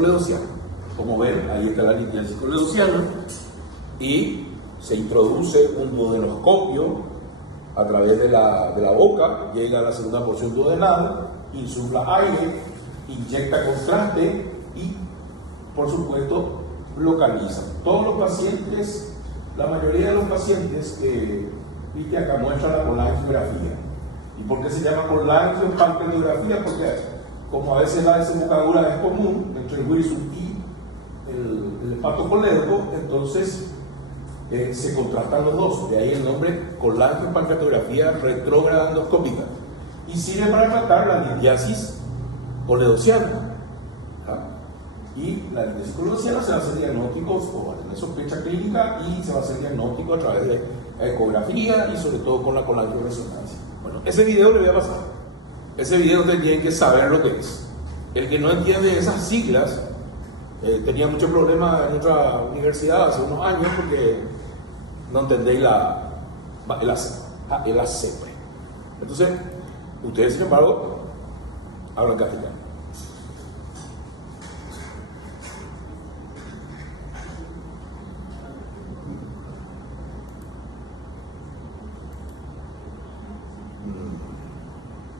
coledociana. Como ven, ahí está la litiasis coledociana y se introduce un duodenoscopio a través de la boca, llega a la segunda porción duodenal, insufla aire, inyecta contraste y, por supuesto, localiza. Todos los pacientes, la mayoría de los pacientes, viste acá muestra la colangiografía. ¿Y por qué se llama colangiopalpeografía? Porque como a veces la desembocadura es común entre el Wilson y el hepatocolédoco, entonces se contrastan los dos. De ahí el nombre colangiopalpeografía retrógrada endoscópica. Y sirve para tratar la litiasis coledociana. Y la litiasis coledociana se va a hacer diagnóstico o va a tener sospecha clínica y se va a hacer diagnóstico a través de ecografía y sobre todo con la colangioresonancia. Bueno, ese video le voy a pasar. Ese video ustedes tienen que saber lo que es. El que no entiende esas siglas tenía muchos problemas en otra universidad hace unos años porque no entendéis el ACP. Entonces, ustedes, sin embargo, hablan castellano.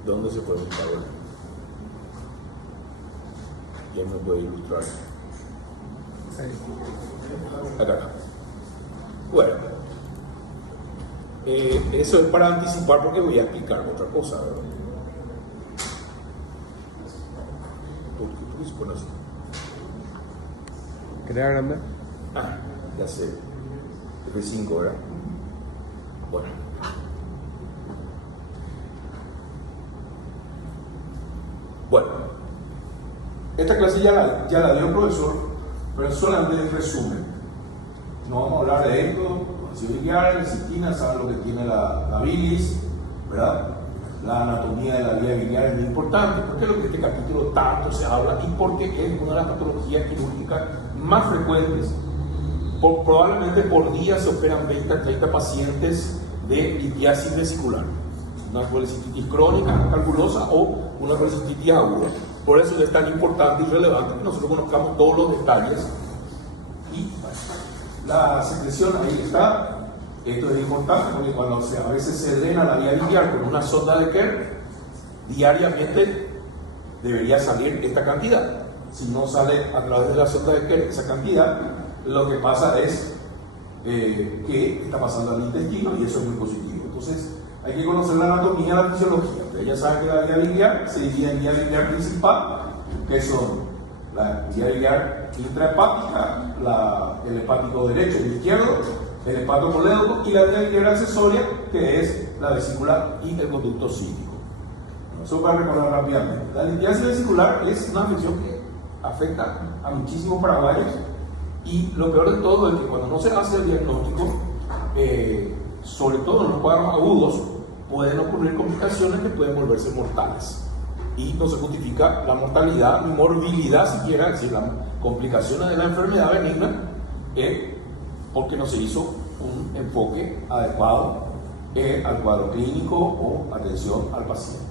¿Dónde se puede ilustrar? ¿Quién me puede ilustrar? Acá. Bueno, eso es para anticipar porque voy a explicar otra cosa, ¿verdad? ¿Por qué se pone así? ¿Querés agrandar? Ah, ya sé. F5, ¿verdad? Bueno. Bueno, esta clase ya la dio el profesor, pero solamente es resumen. No vamos a hablar de esto, ácido biliar, lecitina, saben lo que tiene la bilis, ¿verdad? La anatomía de la vía biliar es muy importante, porque es lo que este capítulo tanto se habla y porque es una de las patologías quirúrgicas más frecuentes. Probablemente por día se operan 20 a 30 pacientes de litiasis vesicular. Una colecistitis crónica, calculosa o una colecistitis aguda. Por eso es tan importante y relevante que nosotros conozcamos todos los detalles. Y bueno, la secreción ahí está. Esto es importante porque cuando a veces se drena la vía biliar con una sonda de Kerr, diariamente debería salir esta cantidad. Si no sale a través de la sonda de Kerr esa cantidad, lo que pasa es que está pasando al intestino y eso es muy positivo. Entonces, hay que conocer la anatomía y la fisiología. Ustedes ya saben que la vía biliar se divide en vía biliar principal, que son la vía biliar intrahepática, el hepático derecho y izquierdo, el hepatocolédoco y la vía biliar accesoria, que es la vesícula y el conducto cívico. Eso para recordar rápidamente. La litiasis vesicular es una afección que afecta a muchísimos paraguayos y lo peor de todo es que cuando no se hace el diagnóstico, sobre todo en los cuadros agudos, pueden ocurrir complicaciones que pueden volverse mortales. Y no se justifica la mortalidad ni morbilidad siquiera, es decir, las complicaciones de la enfermedad benigna, porque no se hizo un enfoque adecuado al cuadro clínico o atención al paciente.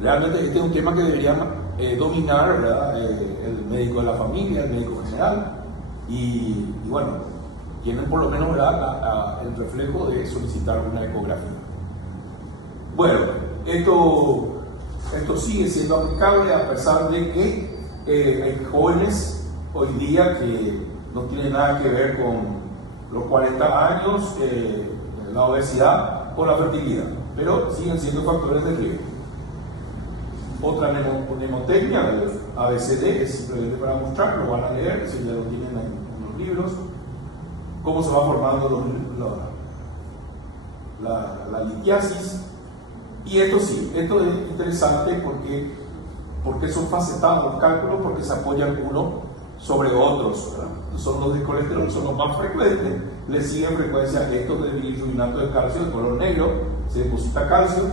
Realmente este es un tema que debería dominar, ¿verdad? El médico de la familia, el médico general, y bueno, tienen por lo menos, ¿verdad?, el reflejo de solicitar una ecografía. Bueno, esto sigue siendo aplicable a pesar de que hay jóvenes hoy día que no tienen nada que ver con los 40 años, la obesidad o la fertilidad, pero siguen siendo factores de riesgo. Otra mnemotecnia, el ABCD, es simplemente para mostrar, lo van a leer, eso ya lo tienen en los libros, cómo se va formando la litiasis. Y esto sí, esto es interesante porque son facetados los cálculos, porque se apoyan uno sobre otros, ¿verdad? Son los de colesterol, son los más frecuentes, le siguen frecuencia estos de bilirrubinato de calcio de color negro, se deposita calcio,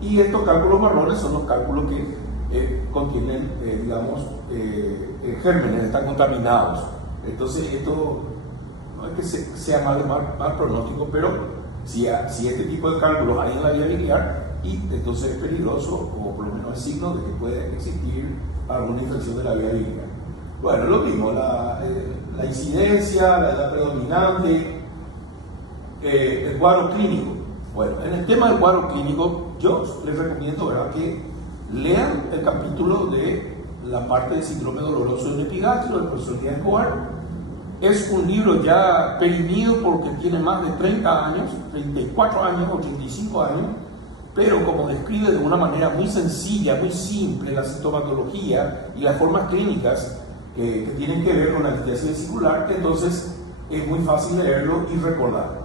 y estos cálculos marrones son los cálculos que contienen, digamos, gérmenes, están contaminados. Entonces esto no es que sea mal pronóstico, pero si este tipo de cálculos hay en la vía biliar, y entonces es peligroso, o por lo menos es signo de que puede existir alguna infección de la vía biliar. Bueno, lo mismo, la incidencia, la edad predominante, el cuadro clínico. Bueno, en el tema del cuadro clínico, yo les recomiendo, ¿verdad?, que lean el capítulo de la parte de síndrome doloroso del epigastrio del profesor Díaz Escobar. Es un libro ya perimido porque tiene más de 30 años, 34 años, 85 años, pero como describe de una manera muy sencilla, muy simple la sintomatología y las formas clínicas que tienen que ver con la litiasis vesicular, entonces es muy fácil leerlo y recordar.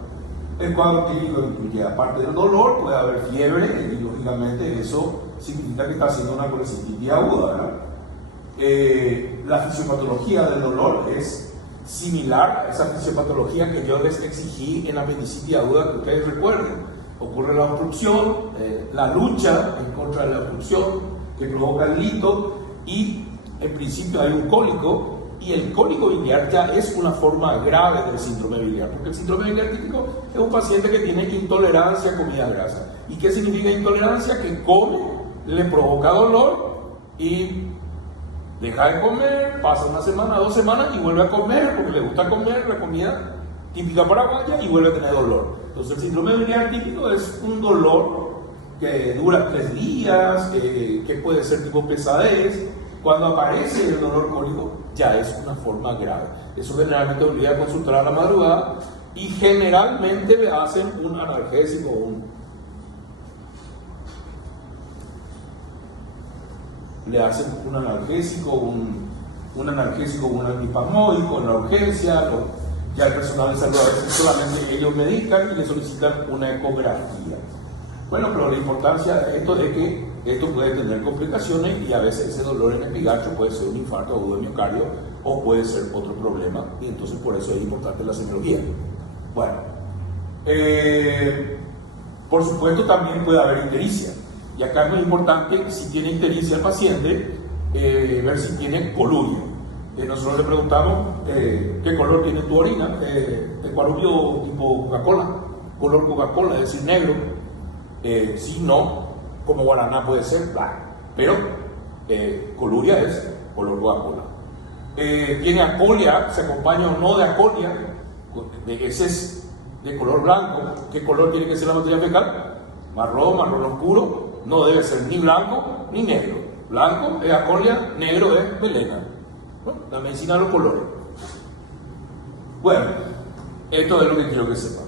El cuadro clínico incluye, aparte del dolor, puede haber fiebre, y lógicamente eso significa que está haciendo una colecistitis aguda, ¿verdad? La fisiopatología del dolor es similar a esa fisiopatología que yo les exigí en apendicitis aguda, que ustedes recuerden. Ocurre la obstrucción, la lucha en contra de la obstrucción que provoca el lito, y en principio hay un cólico, y el cólico biliar ya es una forma grave del síndrome biliar, porque el síndrome biliar típico es un paciente que tiene intolerancia a comida grasa. ¿Y qué significa intolerancia? Que come, le provoca dolor y deja de comer, pasa una semana, 2 semanas y vuelve a comer porque le gusta comer la comida típica paraguaya y vuelve a tener dolor. Entonces el síndrome biliar típico es un dolor que dura 3 días, que puede ser tipo pesadez. Cuando aparece el dolor cólico ya es una forma grave. Eso generalmente obliga a consultar a la madrugada y generalmente le hacen un analgésico, un antipasmódico en la urgencia. Ya el personal de salud a veces solamente ellos medican y le solicitan una ecografía. Bueno, pero la importancia de esto es que esto puede tener complicaciones y a veces ese dolor en el epigastrio puede ser un infarto agudo de miocardio o puede ser otro problema, y entonces por eso es importante la semiología. Bueno, por supuesto también puede haber ictericia, y acá es muy importante, si tiene ictericia el paciente, ver si tiene colurio. Nosotros le preguntamos qué color tiene tu orina, colurio tipo Coca-Cola, color Coca-Cola, es decir, negro. Si no, como guaraná puede ser black, pero coluria es color Coca-Cola. Tiene acolia, se acompaña o no de acolia, de heces de color blanco. ¿Qué color tiene que ser la materia fecal? Marrón oscuro, no debe ser ni blanco ni negro. Blanco es acolia, negro es melena. Bueno, la medicina de los colores. Bueno, esto es lo que quiero que sepan,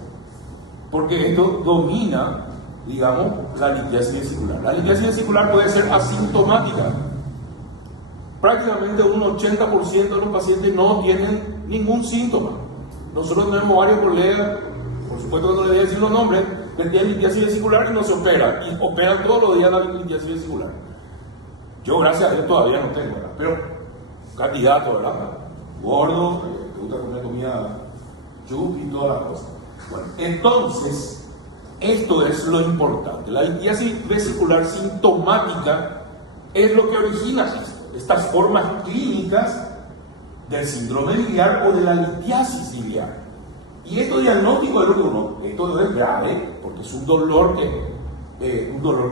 porque esto domina, digamos, la litiasis vesicular. La litiasis vesicular puede ser asintomática. Prácticamente un 80% de los pacientes no tienen ningún síntoma. Nosotros tenemos varios colegas, por supuesto que no les voy a decir los nombres, que tienen litiasis vesicular y no se operan, y operan todos los días la litiasis vesicular. Yo, gracias a Dios, todavía no tengo, ¿verdad? Pero candidato, ¿verdad? Gordo, te gusta comer comida chup y todas las cosas. Bueno, entonces, esto es lo importante. La litiasis vesicular sintomática es lo que origina estas formas clínicas del síndrome biliar o de la litiasis biliar. Y esto diagnóstico es lo que esto es grave, porque es un dolor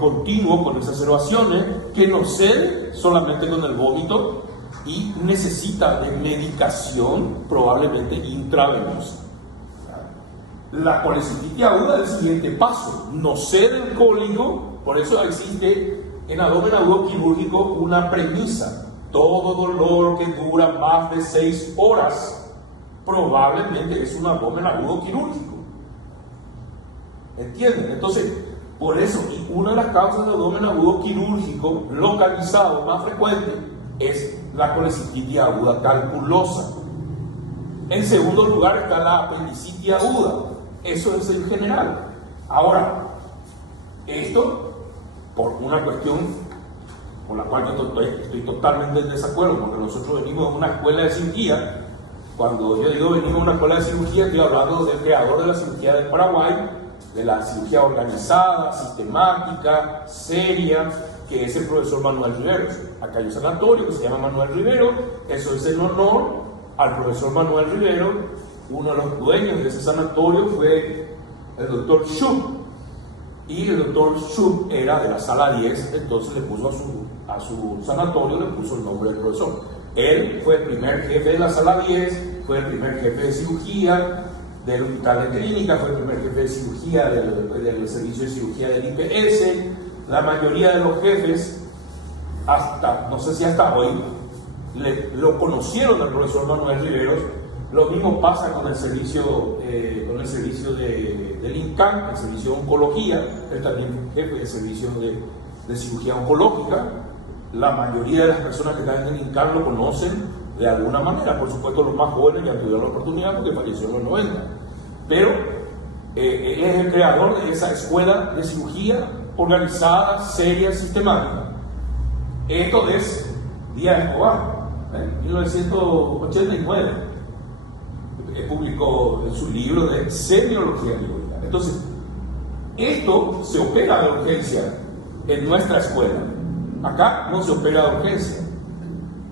continuo con exacerbaciones que no cede solamente con el vómito y necesita de medicación probablemente intravenosa. La colecistitis aguda es el siguiente paso, no cede el cólico, por eso existe en abdomen agudo quirúrgico una premisa: todo dolor que dura más de 6 horas probablemente es un abdomen agudo quirúrgico. ¿Entienden? Entonces, por eso, y una de las causas de abdomen agudo quirúrgico localizado más frecuente es la colecistitis aguda calculosa. En segundo lugar está la apendicitis aguda. Eso es en general. Ahora, esto, por una cuestión con la cual yo estoy totalmente en desacuerdo, porque nosotros venimos de una escuela de cirugía. Cuando yo digo venimos de una escuela de cirugía, estoy hablando del creador de la cirugía del Paraguay, de la cirugía organizada, sistemática, seria, que es el profesor Manuel Rivero. Acá hay un sanatorio que se llama Manuel Rivero. Eso es en honor al profesor Manuel Rivero. Uno de los dueños de ese sanatorio fue el doctor Schupp, y el doctor Schupp era de la sala 10, entonces le puso a su sanatorio, le puso el nombre del profesor. Él fue el primer jefe de la sala 10, fue el primer jefe de cirugía del hospital de clínica, fue el primer jefe de cirugía del servicio de cirugía del IPS. La mayoría de los jefes, hasta, no sé si hasta hoy, lo conocieron al profesor Manuel Riveros. Lo mismo pasa con el servicio, del INCAN, el servicio de oncología. Él también jefe del servicio de cirugía oncológica. La mayoría de las personas que están en el INCAN lo conocen de alguna manera. Por supuesto, los más jóvenes ya tuvieron la oportunidad porque falleció en los 90. Pero él es el creador de esa escuela de cirugía organizada, seria, sistemática. Esto es Díaz Escobar, en 1989. Publicó en su libro de semiología quirúrgica. Entonces, esto se opera de urgencia en nuestra escuela. Acá no se opera de urgencia,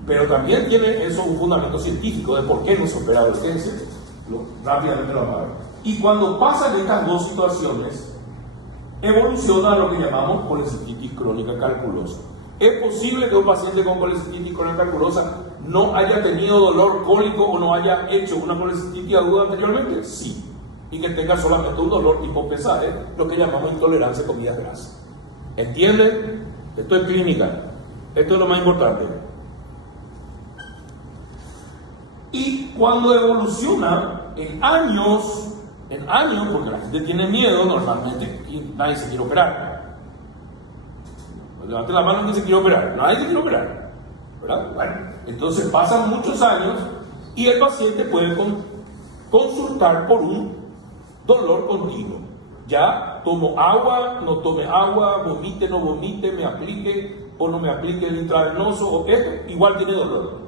pero también tiene eso un fundamento científico de por qué no se opera de urgencia. Rápidamente lo vamos a ver. Y cuando pasan estas dos situaciones, evoluciona lo que llamamos colecistitis crónica calculosa. ¿Es posible que un paciente con colecistitis crónica calculosa no haya tenido dolor cólico o no haya hecho una colecistitis aguda anteriormente? Sí. Y que tenga solamente un dolor tipo pesaje, lo que llamamos intolerancia a comidas grasas. ¿Entienden? Esto es clínica. Esto es lo más importante. Y cuando evoluciona en años, porque la gente tiene miedo, normalmente nadie se quiere operar. Levante la mano que se quiere operar. Nadie se quiere operar, ¿verdad? Bueno, entonces pasan muchos años y el paciente puede consultar por un dolor continuo. Ya tomo agua, no tome agua, vomite, no vomite, me aplique o no me aplique el intravenoso o esto, igual tiene dolor.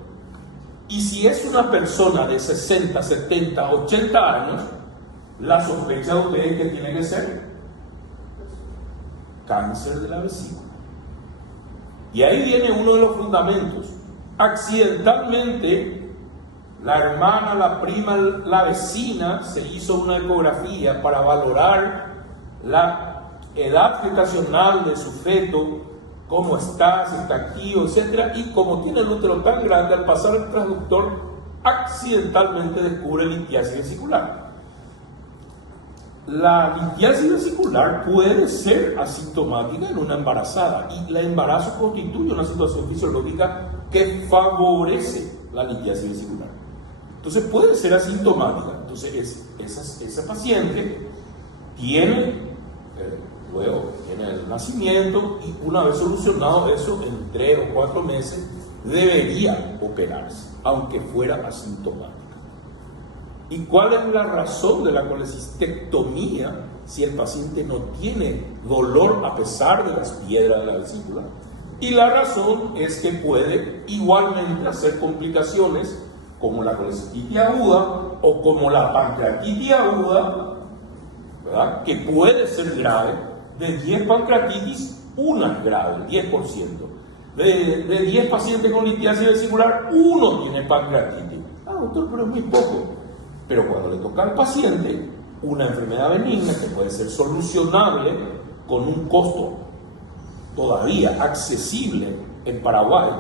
Y si es una persona de 60, 70, 80 años, la sospecha de ustedes que tiene que ser cáncer de la vesícula. Y ahí viene uno de los fundamentos. Accidentalmente, la hermana, la prima, la vecina se hizo una ecografía para valorar la edad gestacional de su feto, cómo está, si está activo, etc. Y como tiene el útero tan grande, al pasar el transductor, accidentalmente descubre litiasis vesicular. La litiasis vesicular puede ser asintomática en una embarazada y el embarazo constituye una situación fisiológica que favorece la litiasis vesicular. Entonces puede ser asintomática. Entonces esa paciente luego tiene el nacimiento y una vez solucionado eso, en 3 o 4 meses debería operarse, aunque fuera asintomática. ¿Y cuál es la razón de la colecistectomía si el paciente no tiene dolor a pesar de las piedras de la vesícula? Y la razón es que puede igualmente hacer complicaciones como la colecistitis aguda o como la pancreatitis aguda, ¿verdad? Que puede ser grave. De 10 pancreatitis, una es grave, 10%. De 10 pacientes con litiasis vesicular, uno tiene pancreatitis. Doctor, pero es muy poco. Pero cuando le toca al paciente una enfermedad benigna que puede ser solucionable con un costo todavía accesible en Paraguay,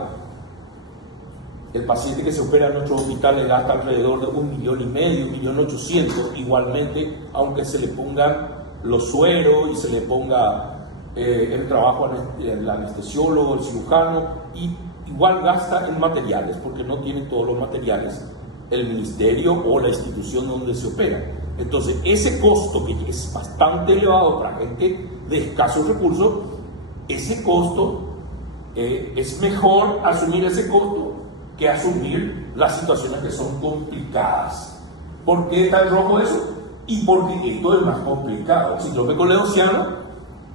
el paciente que se opera en nuestro hospital le gasta alrededor de 1,5 millones, 1.800.000, igualmente, aunque se le pongan los sueros y se le ponga el trabajo el anestesiólogo, el cirujano, y igual gasta en materiales, porque no tiene todos los materiales el ministerio o la institución donde se opera. Entonces, ese costo, que es bastante elevado para gente de escasos recursos, ese costo, es mejor asumir ese costo que asumir las situaciones que son complicadas. ¿Por qué está en rojo eso? Y porque esto es más complicado. Síndrome coledossiano,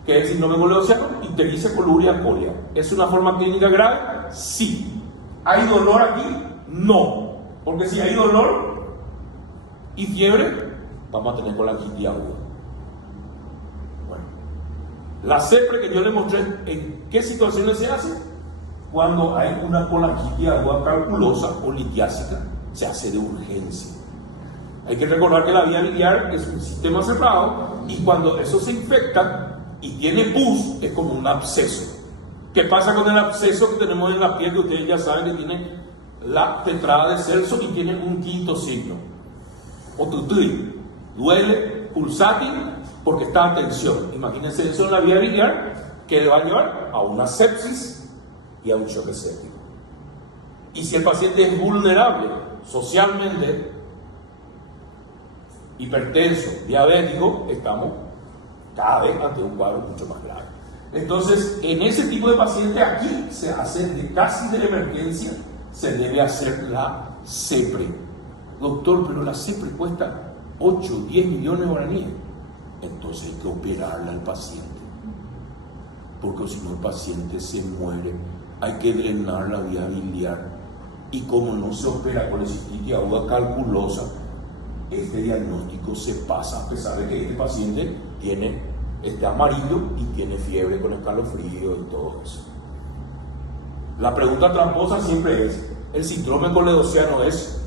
¿qué es el síndrome coledossiano? Ictericia coluria colia. ¿Es una forma clínica grave? Sí. ¿Hay dolor aquí? No. Porque si hay dolor y fiebre, vamos a tener colangitis aguda. Bueno, la CEPRE que yo le mostré, ¿en qué situaciones se hace? Cuando hay una colangitis aguda calculosa o litiásica, se hace de urgencia. Hay que recordar que la vía biliar es un sistema cerrado y cuando eso se infecta y tiene pus, es como un absceso. ¿Qué pasa con el absceso que tenemos en la piel, que ustedes ya saben que tiene la tetrada de Celso y tiene un quinto signo. Otutui, duele, pulsátil, porque está en tensión. Imagínense eso en la vía biliar, que le va a llevar a una sepsis y a un choque séptico. Y si el paciente es vulnerable socialmente, hipertenso, diabético, estamos cada vez ante un cuadro mucho más grave. Entonces, en ese tipo de paciente aquí se hace casi de emergencia, se debe hacer la CEPRE. Doctor, pero la CEPRE cuesta 8, 10 millones de guaraníes. Entonces hay que operarle al paciente, porque si no el paciente se muere. Hay que drenar la vía biliar, y como no se opera con colecistitis aguda calculosa, este diagnóstico se pasa, a pesar de que este paciente tiene amarillo y tiene fiebre con escalofrío y todo eso. La pregunta tramposa siempre es: ¿el síndrome coledociano es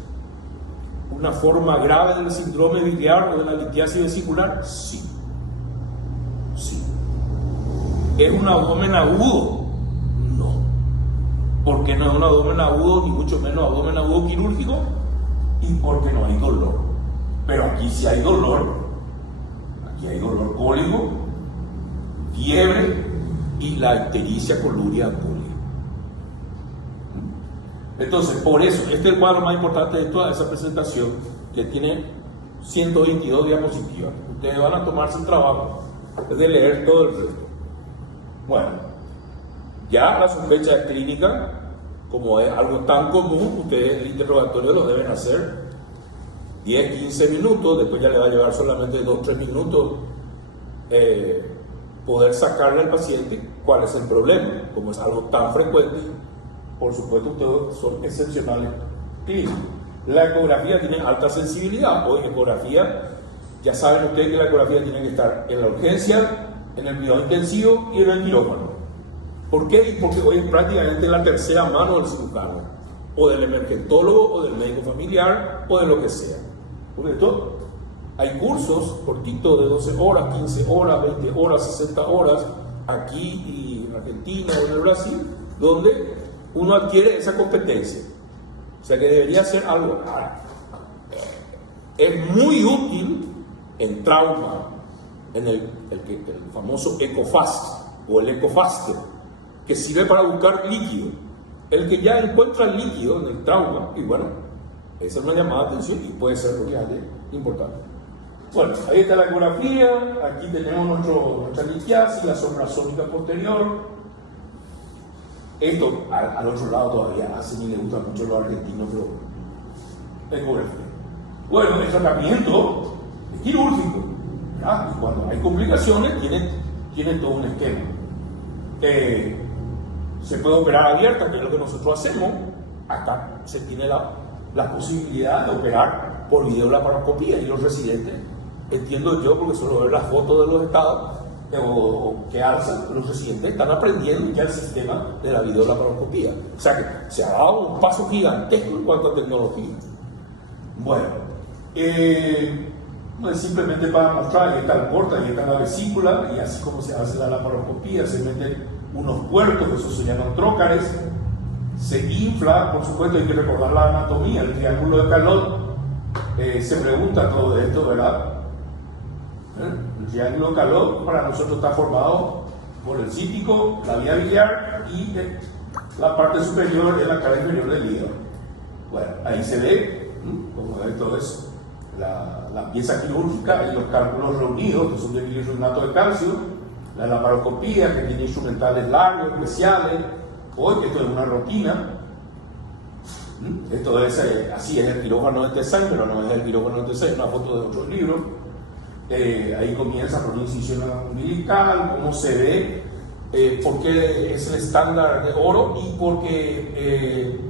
una forma grave del síndrome biliar o de la litiasis vesicular? Sí. Sí. ¿Es un abdomen agudo? No. Porque no es un abdomen agudo, ni mucho menos abdomen agudo quirúrgico, y porque no hay dolor. Pero aquí sí hay dolor. Aquí hay dolor cólico, fiebre y la ictericia colurea coli. Entonces, por eso, este es el cuadro más importante de toda esa presentación, que tiene 122 diapositivas. Ustedes van a tomarse el trabajo de leer todo el resto. Bueno, ya la sospecha clínica, como es algo tan común, ustedes el interrogatorio lo deben hacer 10, 15 minutos, después ya le va a llevar solamente 2, 3 minutos poder sacarle al paciente cuál es el problema. Como es algo tan frecuente, por supuesto ustedes son excepcionales clínicos. La ecografía tiene alta sensibilidad. Hoy ecografía, ya saben ustedes que la ecografía tiene que estar en la urgencia, en el cuidado intensivo y en el quirófano. ¿Por qué? Porque hoy es prácticamente la tercera mano del cirujano, o del emergentólogo, o del médico familiar, o de lo que sea. Por esto, hay cursos cortitos de 12 horas, 15 horas, 20 horas, 60 horas, aquí y en Argentina o en el Brasil, donde uno adquiere esa competencia. O sea que debería ser algo. Es muy útil en trauma, en el famoso ECOFAST o el ECOFAST, que sirve para buscar líquido. El que ya encuentra líquido en el trauma, y bueno, esa es una llamada de atención y puede ser realmente importante. Bueno, ahí está la ecografía, aquí tenemos nuestra litiasis, la soprasónica posterior. Esto al otro lado todavía hace y le gusta mucho a los argentinos, pero ecografía. Bueno, el tratamiento es quirúrgico, ¿verdad? Y cuando hay complicaciones tiene todo un esquema. Se puede operar abierta, que es lo que nosotros hacemos. Acá se tiene la posibilidad de operar por videolaparoscopía, y los residentes, entiendo yo, porque solo ver las fotos de los estados o que alzan, los residentes están aprendiendo ya el sistema de la videolaparoscopía. O sea que se ha dado un paso gigantesco en cuanto a tecnología. Bueno, simplemente para mostrar, ahí está la porta, ahí está la vesícula, y así como se hace la laparoscopía, se meten unos puertos, esos se llaman trócares, se infla, por supuesto hay que recordar la anatomía, el triángulo de Calot, se pregunta todo esto, ¿verdad? El triángulo de Calot para nosotros está formado por el cítico, la vía biliar y la parte superior de la cara inferior del hígado. Bueno, ahí se ve, como es todo eso, la pieza quirúrgica y los cálculos reunidos, que son de bilirruinato de calcio, la laparoscopía, que tiene instrumentales largos, especiales. Hoy esto es una rutina. Esto es, así es el quirófano de Tessin, pero no es el quirófano de Tessin, es una foto de otro libro. Ahí comienza por una incisión umbilical, cómo se ve, por qué es el estándar de oro, y porque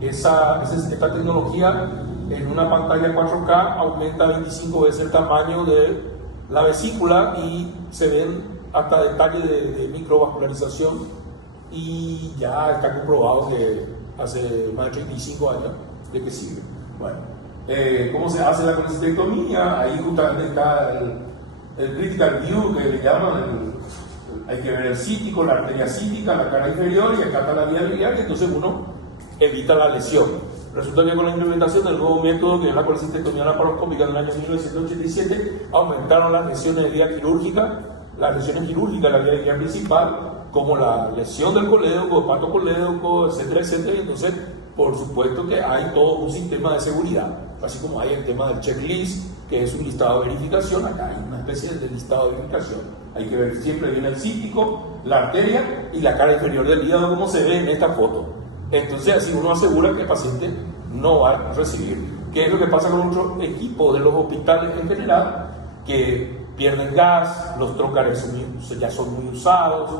esta tecnología en una pantalla 4K aumenta 25 veces el tamaño de la vesícula y se ven hasta detalles de microvascularización, y ya está comprobado que hace más de 35 años de que sirve. Bueno, ¿cómo se hace la colecistectomía? Ahí justamente está el critical view, que le llaman, hay que ver el cítico, la arteria cítica, la cara inferior, y acá está la vía biliar, y entonces uno evita la lesión. Resulta que con la implementación del nuevo método, que es la colecistectomía laparoscópica del año 1987, aumentaron las lesiones de vía quirúrgica, las lesiones quirúrgicas de la vía principal, como la lesión del colédoco, hepatocolédoco, etcétera, etcétera. Y entonces, por supuesto que hay todo un sistema de seguridad, así como hay el tema del checklist, que es un listado de verificación. Acá hay una especie de listado de verificación. Hay que ver siempre bien el cítico, la arteria y la cara inferior del hígado, como se ve en esta foto. Entonces, así uno asegura que el paciente no va a recibir. ¿Qué es lo que pasa con nuestro equipo de los hospitales en general? Que pierden gas, los trócares ya son muy usados,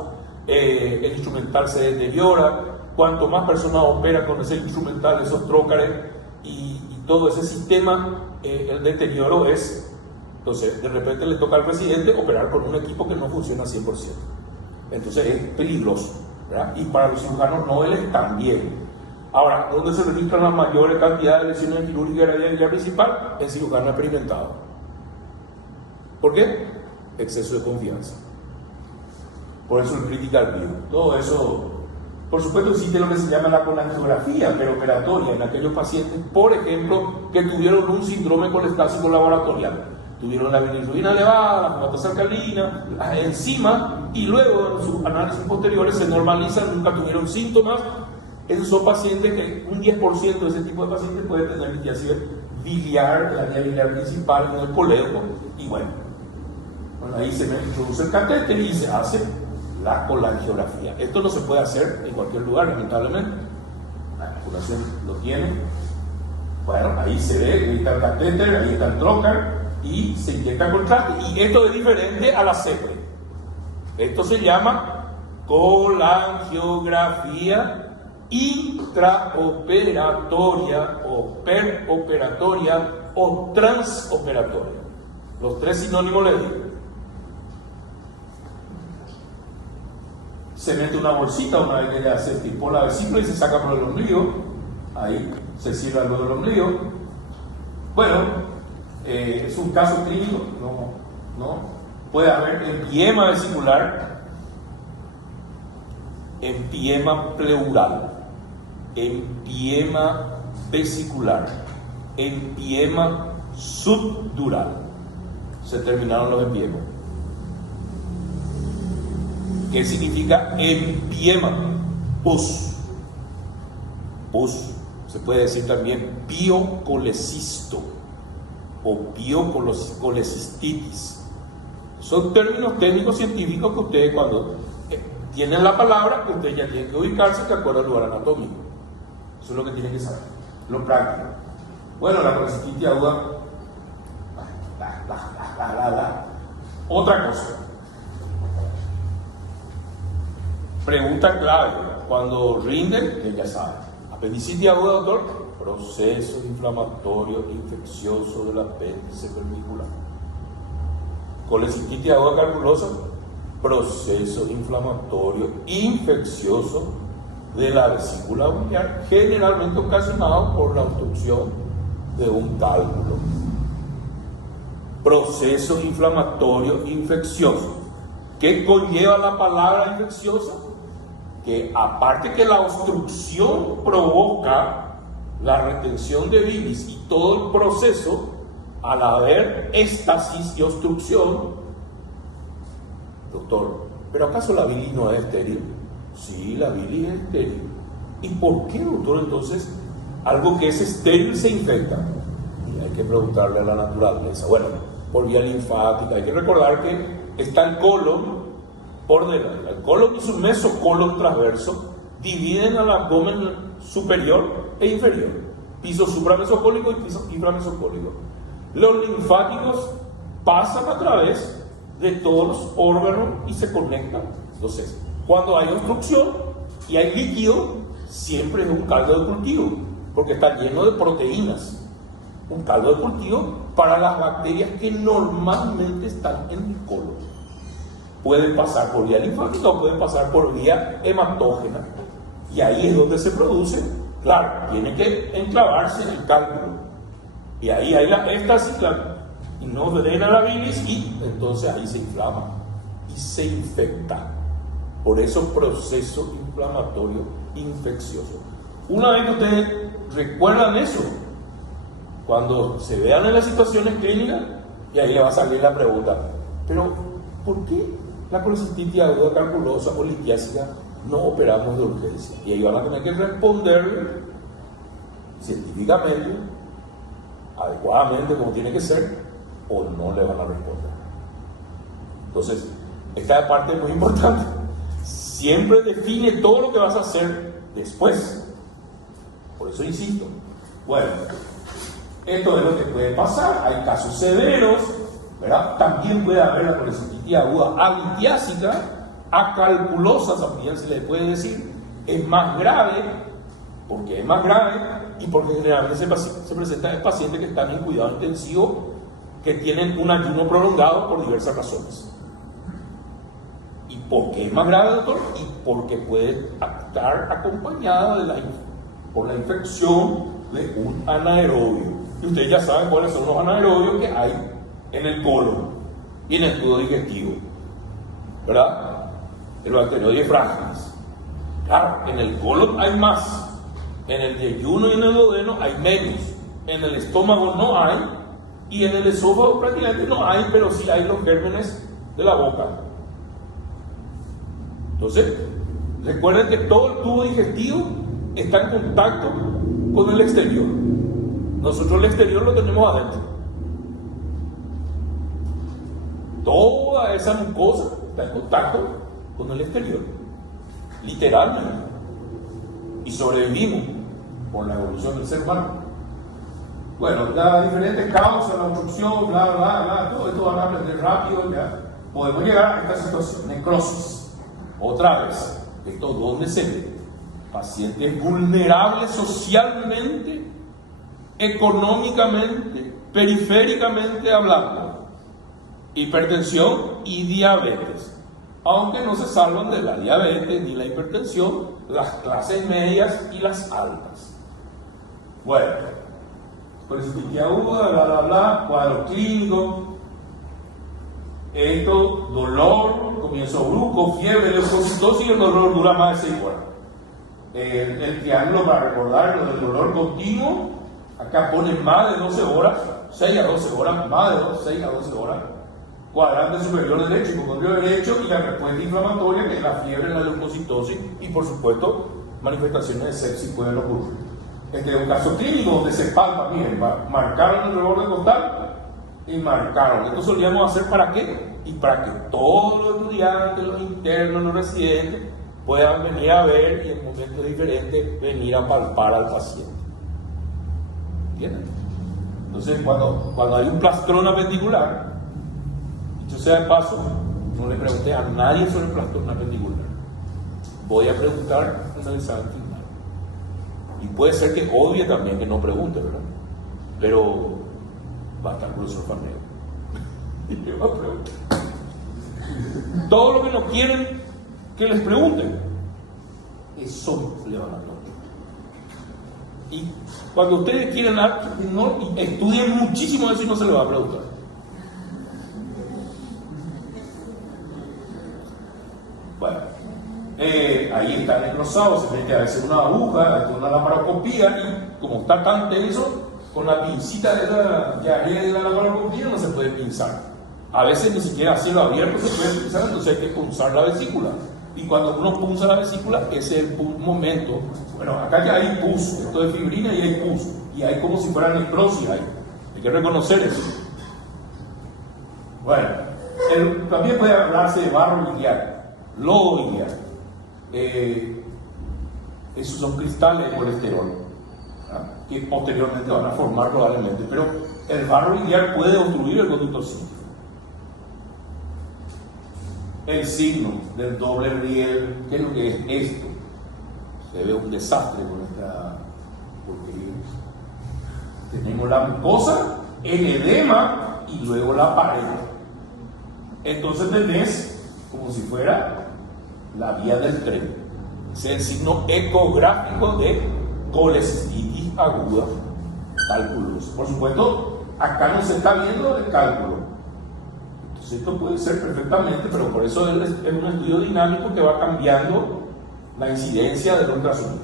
el instrumental se deteriora. Cuanto más personas operan con ese instrumental, esos trócares y todo ese sistema, el deterioro es... Entonces, de repente le toca al residente operar con un equipo que no funciona 100%. Entonces es peligroso, ¿verdad? Y para los cirujanos noveles también. Ahora, ¿dónde se registran las mayores cantidades de lesiones quirúrgicas de la vía principal? En cirujano experimentado. ¿Por qué? Exceso de confianza. Por eso el critical view. Todo eso, por supuesto, existe lo que se llama la colangiografía preoperatoria en aquellos pacientes, por ejemplo, que tuvieron un síndrome colestásico laboratorial. Tuvieron la bilirrubina elevada, la fumata alcalina, las enzimas, y luego en sus análisis posteriores se normalizan, nunca tuvieron síntomas. Esos son pacientes que un 10% de ese tipo de pacientes puede tener litiasis biliar, la vía biliar principal, en el colédoco, y bueno, ahí se introduce el catéter y se hace la colangiografía. Esto no se puede hacer en cualquier lugar, lamentablemente. La población lo tiene. Bueno, ahí se ve, ahí está el catéter, ahí está el trocar, y se inyecta contraste. Y esto es diferente a la CEPRE. Esto se llama colangiografía intraoperatoria o peroperatoria o transoperatoria. Los tres sinónimos les digo. Se mete una bolsita una vez que ya se estipó la vesícula y se saca por el ombligo. Ahí se cierra luego el ombligo. Bueno, es un caso clínico, no puede haber empiema vesicular, empiema pleural, empiema vesicular, empiema subdural. Se terminaron los empiemas. ¿Qué significa empiema? Pus. Se puede decir también piocolecisto o piocolecistitis. Son términos técnicos científicos que ustedes, cuando tienen la palabra, que ustedes ya tienen que ubicarse de acuerdo al lugar anatómico. Eso es lo que tienen que saber, lo práctico. Bueno, la colecistitis aguda. Otra cosa. Pregunta clave. Cuando rinden, que ya saben. Apendicitis aguda, doctor. Proceso inflamatorio infeccioso del apéndice vermicular. Colecistitis aguda calculosa. Proceso inflamatorio infeccioso de la vesícula biliar, generalmente ocasionado por la obstrucción de un cálculo. Proceso inflamatorio infeccioso. ¿Qué conlleva la palabra infecciosa? Que aparte que la obstrucción provoca la retención de bilis y todo el proceso, al haber éstasis y obstrucción, doctor, ¿pero acaso la bilis no es estéril? Sí, la bilis es estéril. ¿Y por qué, doctor, entonces algo que es estéril se infecta? Y hay que preguntarle a la naturaleza. Bueno, por vía linfática. Hay que recordar que está el colon por delante. El colon y su mesocolon transverso dividen al abdomen superior e inferior. Piso supramesocólico y piso inframesocólico. Los linfáticos pasan a través de todos los órganos y se conectan. Entonces, cuando hay obstrucción y hay líquido, siempre es un caldo de cultivo, porque está lleno de proteínas. Un caldo de cultivo para las bacterias que normalmente están en el colon. Pueden pasar por vía linfática o pueden pasar por vía hematógena. Y ahí es donde se produce, claro, tiene que enclavarse el cálculo. Y ahí hay la éstasis, y no drena la bilis, y entonces ahí se inflama y se infecta. Por eso, proceso inflamatorio infeccioso. Una vez que ustedes recuerdan eso cuando se vean en las situaciones clínicas, y ahí le va a salir la pregunta, pero ¿por qué la colecistitis aguda calculosa o litiásica no operamos de urgencia? Y ahí van a tener que responder científicamente, adecuadamente como tiene que ser, o no le van a responder. Entonces, esta parte es muy importante. Siempre define todo lo que vas a hacer después. Por eso insisto. Bueno, esto es lo que puede pasar. Hay casos severos, ¿verdad? También puede haber la colecistitis aguda alitiásica, acalculosa también se le puede decir. Es más grave, porque es más grave y porque generalmente se presenta en pacientes que están en cuidado intensivo, que tienen un ayuno prolongado por diversas razones. ¿Y por qué es más grave, doctor? Y porque puede estar acompañada por la infección de un anaerobio. Y ustedes ya saben cuáles son los anaerobios que hay en el colon y en el tubo digestivo, ¿verdad? El bacteroides frágiles. Claro, en el colon hay más, en el yeyuno y en el duodeno hay menos, en el estómago no hay, y en el esófago prácticamente no hay, pero sí hay los gérmenes de la boca. Entonces, recuerden que todo el tubo digestivo está en contacto con el exterior. Nosotros el exterior lo tenemos adentro. Toda esa mucosa está en contacto con el exterior, literalmente. Y sobrevivimos por la evolución del ser humano. Bueno, las diferentes causas, la obstrucción, bla, bla, bla, todo esto van a aprender rápido, ya. Podemos llegar a esta situación, necrosis. Otra vez, ¿esto dónde se ve? Pacientes vulnerables socialmente, económicamente, periféricamente hablando, hipertensión y diabetes. Aunque no se salvan de la diabetes ni la hipertensión, las clases medias y las altas. Bueno, colecistitis aguda, bla, bla, bla, cuadro clínico. Esto, dolor, comienzo brusco, fiebre, leucocitosis, y el dolor dura más de 6 horas. El triángulo para recordar lo del dolor continuo, acá pone más de 12 horas, 6 a 12 horas, más de 6 a 12 horas. Cuadrante superior derecho, hipocondrio derecho, y la respuesta inflamatoria, que es la fiebre, la leucocitosis, y por supuesto, manifestaciones de sepsis pueden ocurrir. Este es un caso clínico donde se palpa, miren, marcaron el reborde costal y marcaron. Esto solíamos hacer ¿para qué? Y para que todos los estudiantes, los internos, los residentes puedan venir a ver y en momentos diferentes venir a palpar al paciente. ¿Entienden? Entonces, cuando hay un plastrón apendicular, dicho sea de paso, no le pregunté a nadie sobre el plastrón apendicular. Voy a preguntar en el examen final. Y puede ser que odie también que no pregunte, ¿verdad? Pero va a estar el profesor Farnero. Y le va a preguntar. Todo lo que no quieren que les pregunten, eso le van a preguntar. Y cuando ustedes quieren no estudien muchísimo eso y no se les va a preguntar. Bueno, ahí está necrosado, se mete a veces una aguja, una laparoscopía, y como está tan tenso, con la pincita de la laparoscopía no se puede pinzar. A veces ni siquiera a cielo abierto se puede pinzar, entonces hay que punzar la vesícula. Y cuando uno punza la vesícula, ese es el momento. Bueno, acá ya hay pus, esto es fibrina y hay pus. Y hay como si fuera necrosis ahí. Hay que reconocer eso. Bueno, también puede hablarse de barro biliar, lodo biliar. Esos son cristales de colesterol, ¿verdad? Que posteriormente van a formar probablemente. Pero el barro biliar puede obstruir el conducto cístico. El signo del doble riel, ¿qué es lo que es esto? Se ve un desastre con esta, porque tenemos la mucosa, el edema y luego la pared. Entonces tenés como si fuera la vía del tren. Ese es el signo ecográfico de colecistitis aguda calculosa. Por supuesto, acá no se está viendo el cálculo. Esto puede ser perfectamente, pero por eso es un estudio dinámico que va cambiando la incidencia del ultrasonido.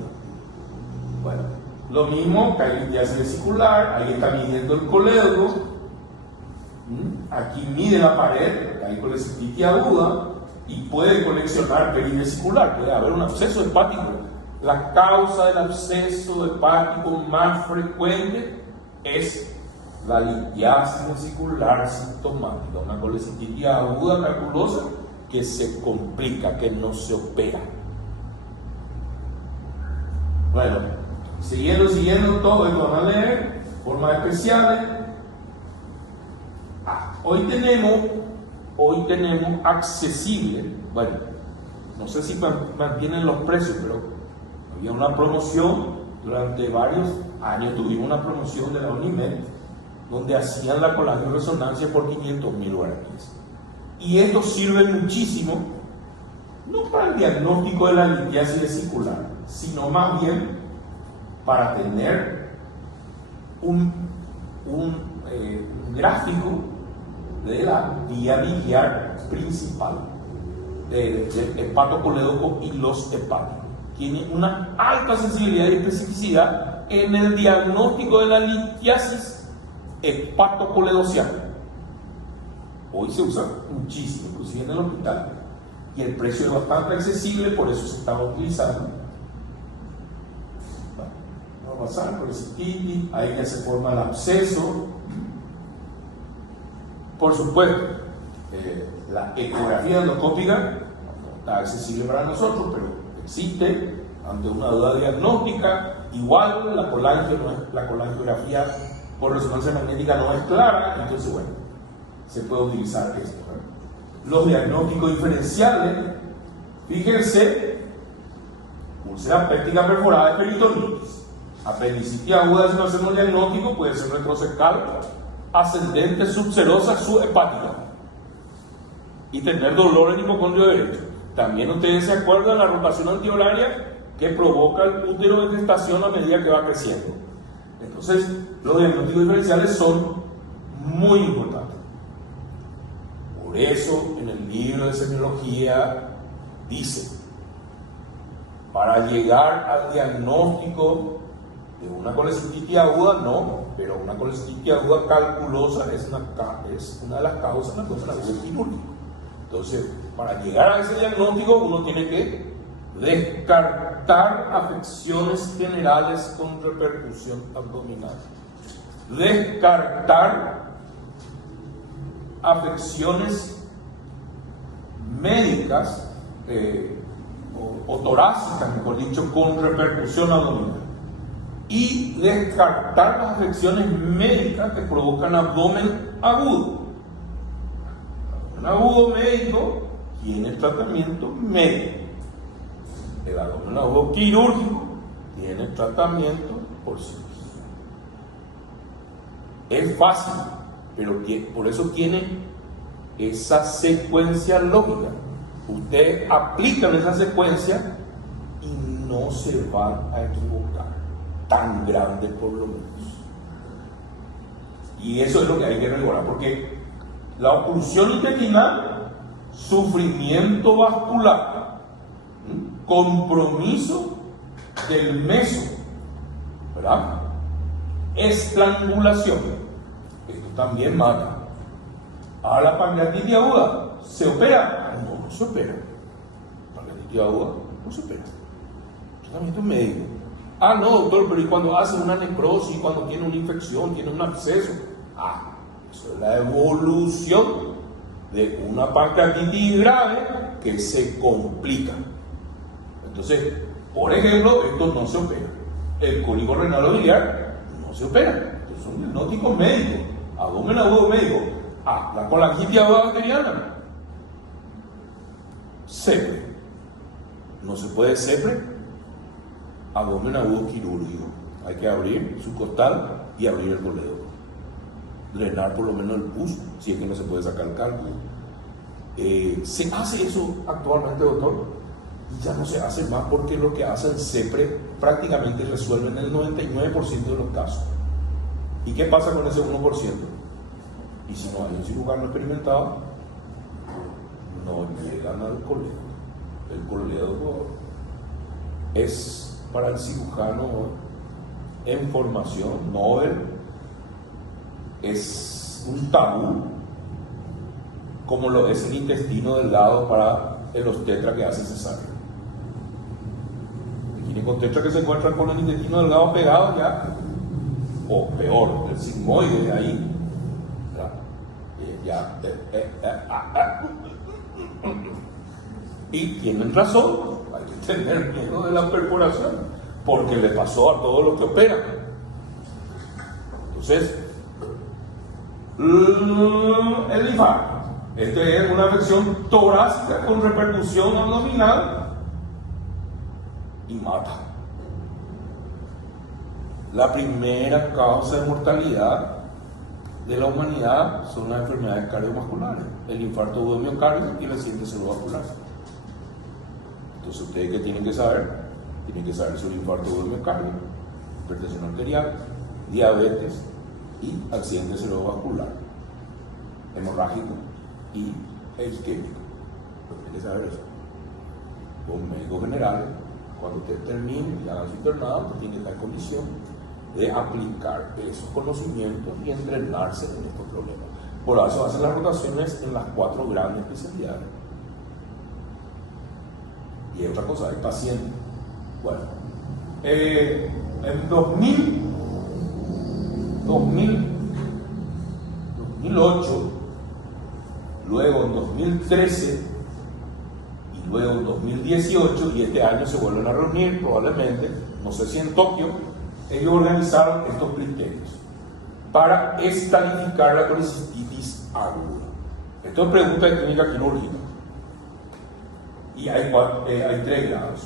Bueno, Lo mismo que hay litiasis vesicular, ahí está midiendo el colédoco, aquí mide la pared, hay colecistitis aguda y puede conexionar perivesicular, puede haber un absceso hepático. La causa del absceso hepático más frecuente es la litiasis vesicular sintomática, una colecistitis aguda calculosa que se complica, que no se opera. Bueno, siguiendo todo esto, van a leer formas especiales. Hoy tenemos accesible, bueno, no sé si mantienen los precios, pero había una promoción durante varios años, tuvimos una promoción de la Unimed donde hacían la colangioresonancia por 500.000 guaraníes. Y esto sirve muchísimo, no para el diagnóstico de la litiasis vesicular, sino más bien para tener un gráfico de la vía biliar principal del hepatocolédoco y los hepáticos. Tiene una alta sensibilidad y especificidad en el diagnóstico de la litiasis hepatocoledociana. Hoy se usa muchísimo, inclusive en el hospital, y el precio es bastante accesible, por eso se estaba utilizando. Vamos a pasar por el ahí que se forma el absceso. Por supuesto, la ecografía endoscópica no está accesible para nosotros, pero existe ante una duda diagnóstica. Igual la colangiografía por resonancia magnética no es clara, entonces bueno, se puede utilizar esto. Los diagnósticos diferenciales, fíjense, úlcera péptica perforada de peritonitis, apendicitis aguda, si no hacemos diagnóstico, puede ser retrosectal, ascendente, subserosa, subhepática, y tener dolor en hipocondrio derecho. También ustedes se acuerdan de la rotación antihoraria que provoca el útero de gestación a medida que va creciendo. Entonces, los diagnósticos diferenciales son muy importantes. Por eso, en el libro de semiología dice, para llegar al diagnóstico de una colecistitis aguda, no, pero una colecistitis aguda calculosa es una de las causas de la colecistitis quirúrgica. Entonces, para llegar a ese diagnóstico, uno tiene que descartar afecciones generales con repercusión abdominal, descartar afecciones médicas o torácicas, mejor dicho, con repercusión abdominal, y descartar las afecciones médicas que provocan abdomen agudo. Un agudo médico tiene tratamiento médico. El abdomen agudo quirúrgico tiene tratamiento por cirugía. Es fácil, pero por eso tiene esa secuencia lógica. Usted aplica esa secuencia y no se va a equivocar, tan grande por lo menos. Y eso es lo que hay que recordar, porque la oclusión intestinal, sufrimiento vascular, compromiso del meso, ¿verdad? Estrangulación, esto también mata. Ahora la pancreatitis aguda, ¿se opera? No se opera. Pancreatitis aguda no se opera. Tratamiento médico. No, doctor, pero ¿y cuando hace una necrosis, cuando tiene una infección, tiene un absceso? Eso es la evolución de una pancreatitis grave que se complica. Entonces, por ejemplo, esto no se opera. El cólico renal o biliar no se opera. Estos son diagnósticos médicos. Abdomen agudo médico. La colangitis aguda bacteriana. Sepre. No se puede sepre. Abdomen agudo quirúrgico. Hay que abrir su costal y abrir el colédoco. Drenar por lo menos el pus, si es que no se puede sacar el cálculo. ¿Se hace eso actualmente, doctor? Y ya no se hace más porque lo que hacen sepre prácticamente resuelven el 99% de los casos. ¿Y qué pasa con ese 1%? Y si no hay un cirujano experimentado, no llegan al colédoco. El colédoco es para el cirujano en formación, Nobel, es un tabú, como lo es el intestino delgado para el obstetra que hace cesárea. El ginecostetra que se encuentra con el intestino delgado pegado ya, o peor, el sigmoide ahí, y tienen razón, hay que tener miedo de la perforación, porque le pasó a todos los que operan. Entonces, el infarto, es una afección torácica con repercusión abdominal y mata. La primera causa de mortalidad de la humanidad son las enfermedades cardiovasculares, el infarto agudo de miocardio y el accidente cerebrovascular. Entonces, ustedes que tienen que saber sobre el infarto agudo de miocardio, hipertensión arterial, diabetes y accidente cerebrovascular, hemorrágico y isquémico. Tienen que saber eso. Un médico general, cuando usted termine y haga su internado, usted tiene que estar en condición de aplicar esos conocimientos y entrenarse en estos problemas. Por eso hacen las rotaciones en las 4 grandes especialidades. Y otra cosa, el paciente. Bueno, en 2008, luego en 2013 y luego en 2018, y este año se vuelven a reunir probablemente, no sé si en Tokio, ellos organizaron estos criterios para estadificar la colecistitis aguda. Esto es pregunta de clínica quirúrgica. Y hay 3 grados.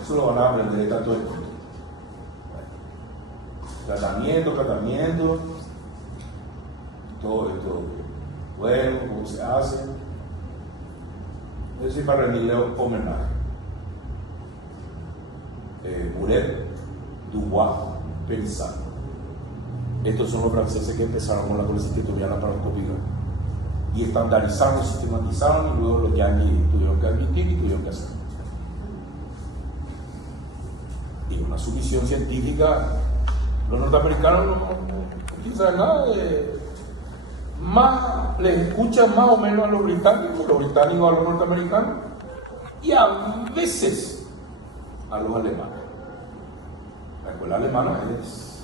Eso lo van a aprender de tanto de punto. Tratamiento, todo esto. Bueno, cómo se hace. Eso es para rendirle homenaje. Muret, Dubois, Pensar. Estos son los franceses que empezaron con la colecistitis laparoscópica y estandarizaron, sistematizaron, y luego los yanquis tuvieron que admitir y tuvieron que hacer. Y una sumisión científica, los norteamericanos no saben nada más, les escuchan más o menos a los británicos a los norteamericanos, y a veces a los alemanes. La escuela alemana es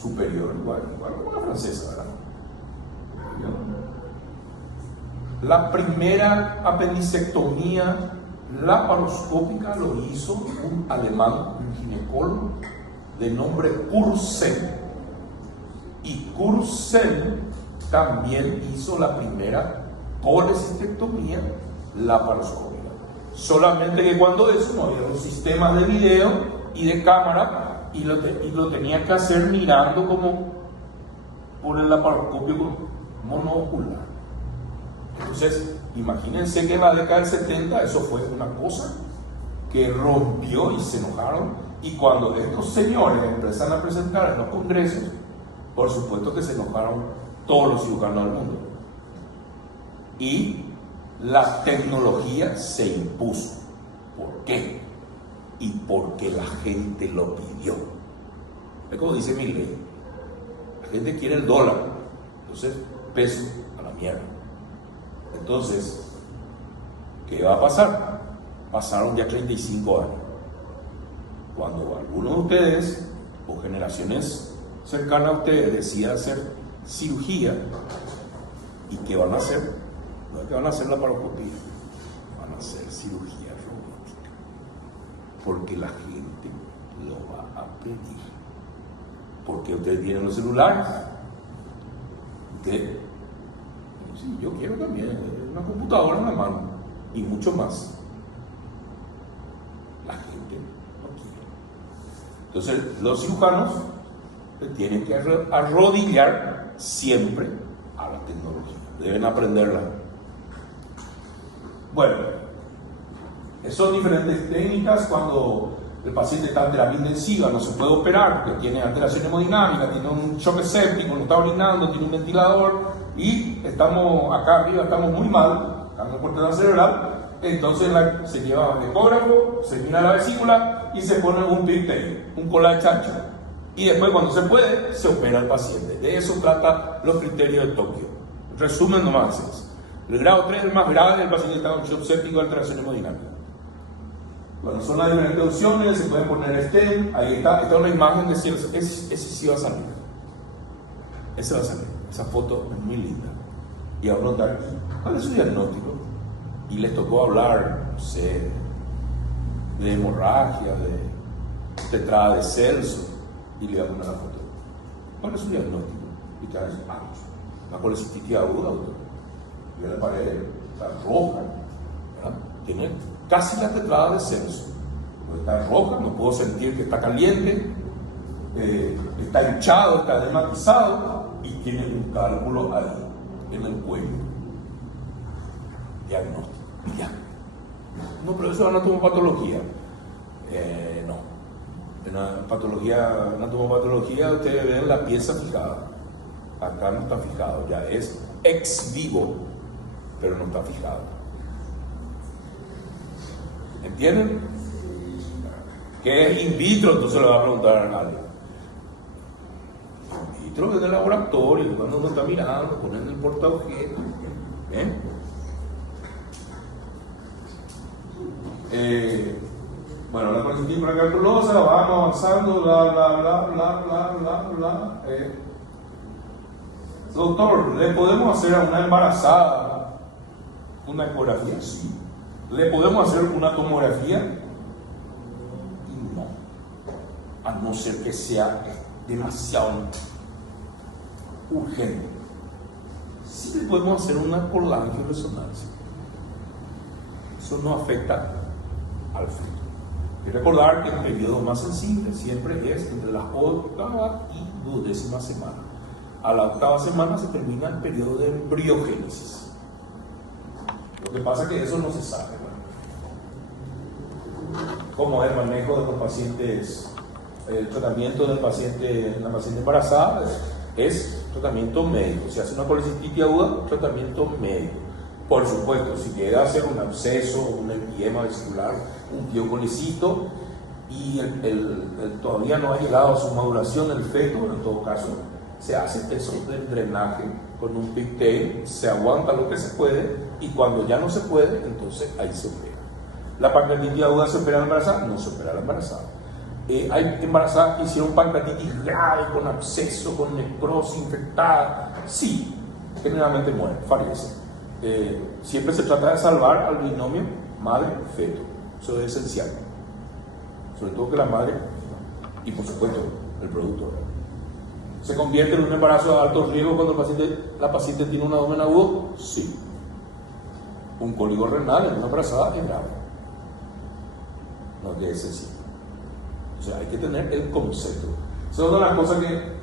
superior, igual como la francesa, ¿verdad? La primera apendicectomía laparoscópica lo hizo un alemán, un ginecólogo de nombre Kursen. Y Kursen también hizo la primera colecistectomía laparoscópica. Solamente que cuando eso no había los sistemas de video y de cámara, y lo tenía que hacer mirando como por el laparoscopio monoocular. Entonces, imagínense que en la década del 70 eso fue una cosa que rompió y se enojaron. Y cuando estos señores empiezan a presentar en los congresos, por supuesto que se enojaron todos los cirujanos del mundo. Y la tecnología se impuso. ¿Por qué? Y porque la gente lo pidió. Es como dice Miguel, la gente quiere el dólar, entonces peso a la mierda. Entonces, ¿qué va a pasar? Pasaron ya 35 años. Cuando algunos de ustedes, o generaciones cercanas a ustedes, decidan hacer cirugía, ¿y qué van a hacer? No es que van a hacer laparoscopía, van a hacer cirugía robótica, porque la gente lo va a pedir. Porque ustedes tienen los celulares. ¿Qué? Sí, yo quiero también una computadora en la mano y mucho más. La gente no quiere. Entonces, los cirujanos tienen que arrodillar siempre a la tecnología. Deben aprenderla. Bueno, son diferentes técnicas. Cuando el paciente está en terapia intensiva, no se puede operar porque tiene alteración hemodinámica, tiene un shock séptico, no está orinando, tiene un ventilador y estamos acá arriba, estamos muy mal, estamos en corteza cerebral. Entonces se lleva un ecógrafo, se mira la vesícula y se pone un pigtail, un cola de chancho. Y después, cuando se puede, se opera al paciente. De eso trata los criterios de Tokio. Resumen nomás es. El grado 3 es el más grave, el paciente está con shock séptico, alteración hemodinámica. Bueno, son las diferentes opciones, se pueden poner stent, ahí está, esta es una imagen de cierto, ese sí va a salir. Ese va a salir, esa foto es muy linda. Y a uno está aquí, ¿cuál es su diagnóstico? Y les tocó hablar, no sé, de hemorragia, de tetrada de Celso, y le voy a poner la foto. ¿Cuál es su diagnóstico? Y te va a decir, una colecistitis aguda, doctor. Y la pared está roja, ¿verdad? Tiene casi la tetrada de Celso. Está roja, no puedo sentir que está caliente, está hinchado, está dermatizado y tiene un cálculo ahí, en el cuello. Diagnóstico. Y ya. No, pero eso es anatomopatología. No. En la patología, anatomopatología, ustedes ven la pieza fijada. Acá no está fijado, ya es ex vivo, pero no está fijado. ¿Entienden? ¿Qué es in vitro? Entonces le va a preguntar a nadie. In vitro es del laboratorio, cuando uno está mirando, ponen el portaobjeto. Bueno, la colecistitis precancerosa, vamos avanzando, bla. Doctor, ¿le podemos hacer a una embarazada una ecografía? Sí. ¿Le podemos hacer una tomografía? Y no. A no ser que sea demasiado urgente. Sí le podemos hacer una colangioresonancia. Eso no afecta al feto. Y recordar que el periodo más sensible siempre es entre la 8ª y 12ª semana. A la 8ª semana se termina el periodo de embriogénesis. Lo que pasa es que eso no se sabe, ¿verdad? ¿Cómo es el manejo de los pacientes? El tratamiento del paciente, la paciente embarazada es tratamiento médico. Si hace una colecistitis aguda, tratamiento médico. Por supuesto, si llega a ser un absceso, un edema vesicular, un piocolecito y todavía no ha llegado a su maduración el feto, en todo caso, se hace eso del drenaje con un pigtail, se aguanta lo que se puede y cuando ya no se puede, entonces ahí se opera. ¿La pancreatitis aguda se opera a la embarazada? No se opera a la embarazada. Hay embarazadas que hicieron pancreatitis grave, con absceso, con necrosis infectada. Sí, generalmente mueren, fallecen. Siempre se trata de salvar al binomio madre-feto. Eso es esencial. Sobre todo que la madre, y por supuesto, el producto. ¿Se convierte en un embarazo de alto riesgo cuando la paciente tiene un abdomen agudo? Sí. Un cólico renal en una embarazada es grave. No es sencillo. O sea, hay que tener el concepto. Esa es una de las cosas que...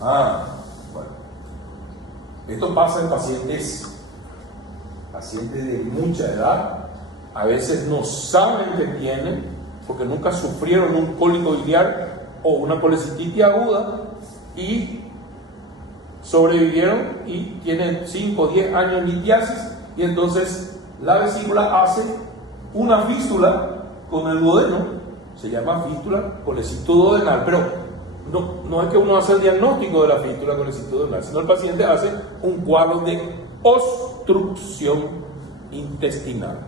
Bueno. Esto pasa en pacientes de mucha edad. A veces no saben que tienen, porque nunca sufrieron un cólico biliar o una colecistitis aguda y sobrevivieron y tienen 5 o 10 años de litiasis y entonces la vesícula hace una fístula con el duodeno, se llama fístula colecitoduodenal, pero no es que uno hace el diagnóstico de la fístula colecitoduodenal, sino el paciente hace un cuadro de obstrucción intestinal.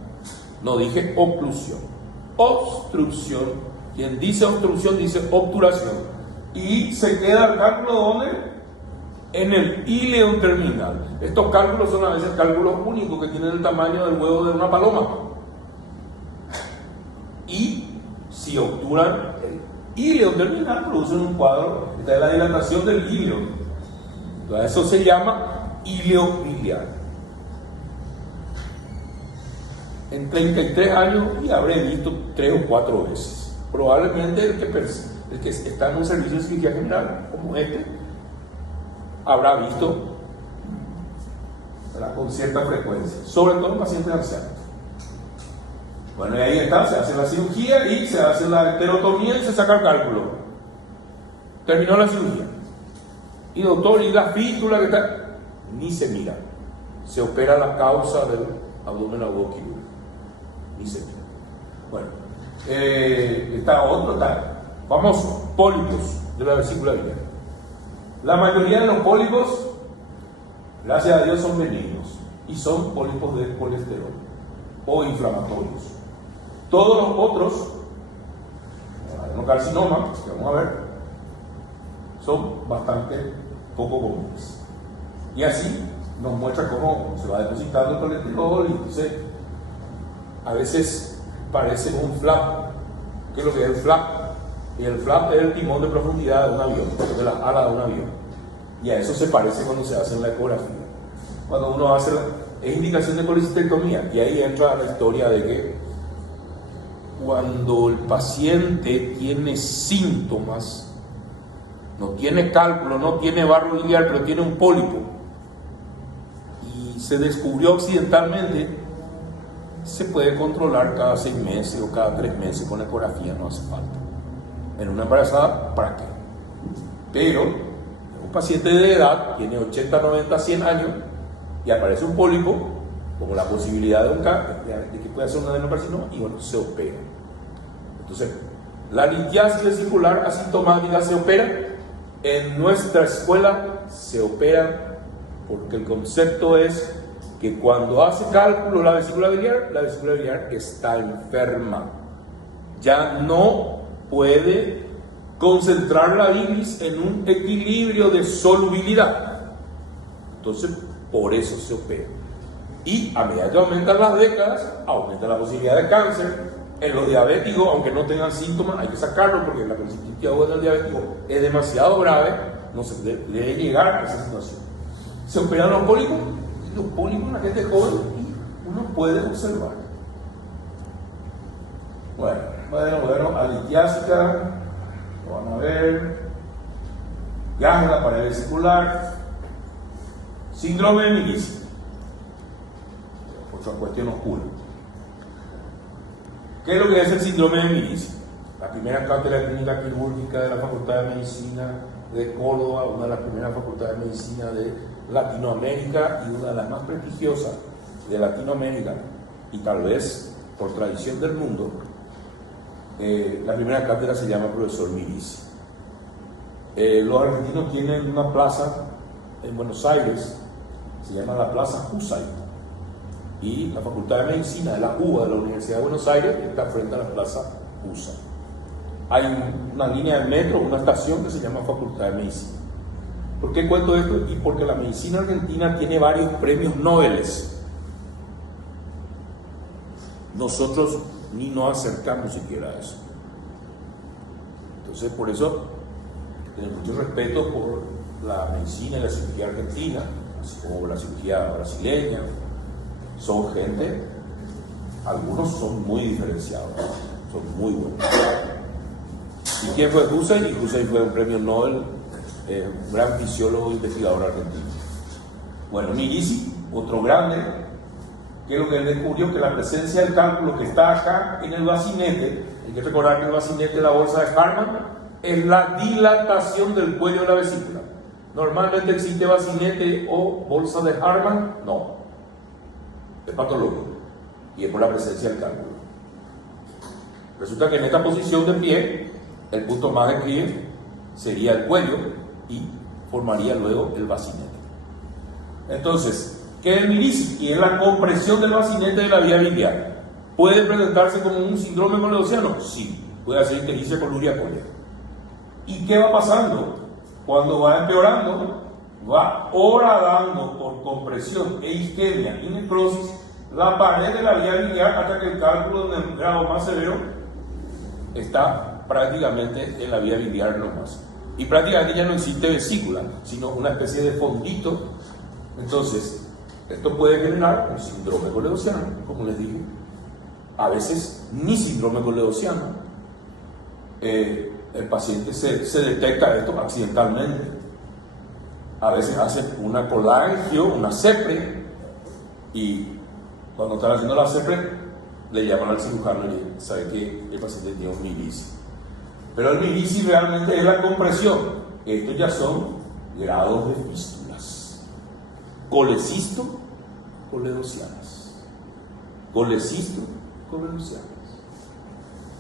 No dije oclusión, obstrucción. Quien dice obstrucción dice obturación. Y se queda el cálculo ¿dónde? En el íleo terminal. Estos cálculos son a veces cálculos únicos que tienen el tamaño del huevo de una paloma. Y si obturan el íleo terminal, producen un cuadro. Esta es la dilatación del íleo. Entonces, eso se llama íleo biliar. En 33 años y habré visto 3 o 4 veces. Probablemente el que está en un servicio de cirugía general como este habrá visto, ¿verdad?, con cierta frecuencia, sobre todo en pacientes ancianos. Bueno, y ahí está, se hace la cirugía y se hace la enterotomía y se saca el cálculo. Terminó la cirugía. Y doctor, ¿y la fístula que está? Ni se mira. Se opera la causa del abdomen agudo quirúrgico. Ni se mira. Bueno, Está otro, está famoso, pólipos de la vesícula biliar. La mayoría de los pólipos, gracias a Dios, son benignos y son pólipos de colesterol o inflamatorios. Todos los otros, adenocarcinoma, que vamos a ver, son bastante poco comunes. Y así nos muestra cómo se va depositando el colesterol y entonces a veces parece un flap. ¿Qué es lo que es el flap? Y el flap es el timón de profundidad de un avión, de las alas de un avión. Y a eso se parece cuando se hace la ecografía. Cuando uno hace es indicación de colecistectomía. Y ahí entra la historia de que cuando el paciente tiene síntomas, no tiene cálculo, no tiene barro biliar, pero tiene un pólipo, y se descubrió accidentalmente, se puede controlar cada 6 meses o cada 3 meses con ecografía, no hace falta. En una embarazada, ¿para qué? Pero un paciente de edad, tiene 80, 90, 100 años, y aparece un pólipo, como la posibilidad de que pueda ser un adenocarcinoma, y bueno, se opera. Entonces, la litiasis vesicular asintomática se opera. En nuestra escuela se opera porque el concepto es que cuando hace cálculo la vesícula biliar está enferma. Ya no puede concentrar la bilis en un equilibrio de solubilidad. Entonces, por eso se opera. Y a medida que aumentan las décadas, aumenta la posibilidad de cáncer. En los diabéticos, aunque no tengan síntomas, hay que sacarlo porque la colecistitis aguda del diabético es demasiado grave, no se debe llegar a esa situación. Se operan los pólipos, y los pólipos en la gente joven, y uno puede observar. Bueno, alitiásica, lo van a ver, gas en la pared vesicular, síndrome de Mirici, otra cuestión oscura. ¿Qué es lo que es el síndrome de Mirici? La primera cátedra clínica quirúrgica de la Facultad de Medicina de Córdoba, una de las primeras facultades de medicina de Latinoamérica y una de las más prestigiosas de Latinoamérica, y tal vez por tradición del mundo. La primera cátedra se llama Profesor Mirici. Los argentinos tienen una plaza en Buenos Aires, se llama la Plaza Husay, y la Facultad de Medicina de la UBA de la Universidad de Buenos Aires está frente a la Plaza Husay. Hay una línea de metro, una estación que se llama Facultad de Medicina. ¿Por qué cuento esto? Y porque la medicina argentina tiene varios premios Nobel. Nosotros ni nos acercamos siquiera a eso. Entonces, por eso tengo mucho respeto por la medicina y la cirugía argentina, así como la cirugía brasileña. Son gente, algunos son muy diferenciados, son muy buenos. ¿Y quién fue Hussein? Y Hussein fue un premio Nobel, un gran fisiólogo e investigador argentino. Bueno, Mirici, otro grande, que es lo que él descubrió, que la presencia del cálculo que está acá en el bacinete, hay que recordar que el bacinete de la bolsa de Harman es la dilatación del cuello de la vesícula. Normalmente existe bacinete o bolsa de Harman, no. Es patológico y es por la presencia del cálculo. Resulta que en esta posición de pie, el punto más de pie sería el cuello y formaría luego el bacinete. Entonces, ¿qué es el Mirici? Y es la compresión del bacinete de la vía biliar. ¿Puede presentarse como un síndrome coledociano? Sí, puede hacer ictericia coluria cólera. ¿Y qué va pasando? Cuando va empeorando, va horadando por compresión e isquemia y necrosis la pared de la vía biliar hasta que el cálculo en el grado más severo está prácticamente en la vía biliar nomás. Y prácticamente ya no existe vesícula, sino una especie de fondito. Entonces, esto puede generar un síndrome coledociano, como les dije. A veces ni síndrome coledociano. El paciente se detecta esto accidentalmente. A veces hacen una colangio, una CEPRE, y cuando están haciendo la CEPRE, le llaman al cirujano y le dicen, ¿sabe qué? El paciente tiene un Mirici. Pero el Mirici realmente es la compresión. Estos ya son grados de fístulas. Colecisto, coledocianas. Colecisto, coledocianas.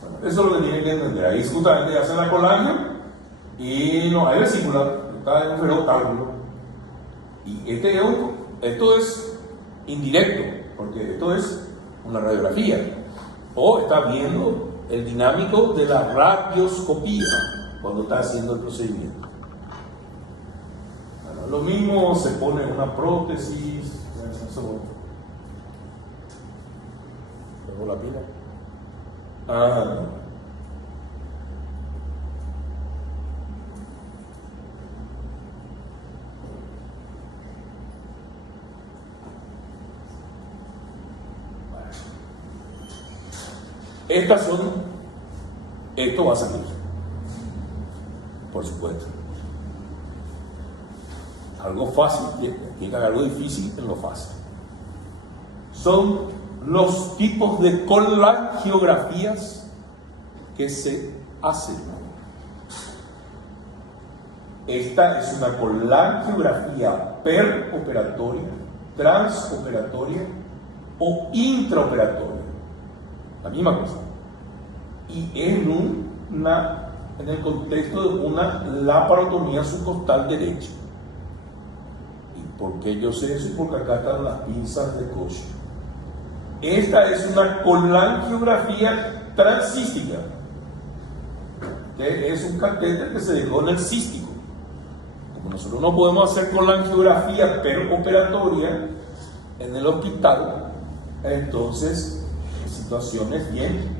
Bueno, eso es lo que tienen que entender. Ahí justamente hacen la colangio y no hay vesícula, está en un ferocálculo. Y esto es indirecto, porque esto es una radiografía. O está viendo el dinámico de la radioscopía cuando está haciendo el procedimiento. Bueno, lo mismo se pone una prótesis. Luego la pila. No. Esto va a salir, por supuesto. Algo fácil, tiene que haber algo difícil en lo fácil. Son los tipos de colangiografías que se hacen. Esta es una colangiografía peroperatoria, transoperatoria o intraoperatoria. La misma cosa. Y en el contexto de una laparotomía subcostal derecha. ¿Y por qué yo sé eso? Porque acá están las pinzas de Koch. Esta es una colangiografía transcística, que es un catéter que se dejó en el cístico. Como nosotros no podemos hacer colangiografía peroperatoria en el hospital, entonces situaciones bien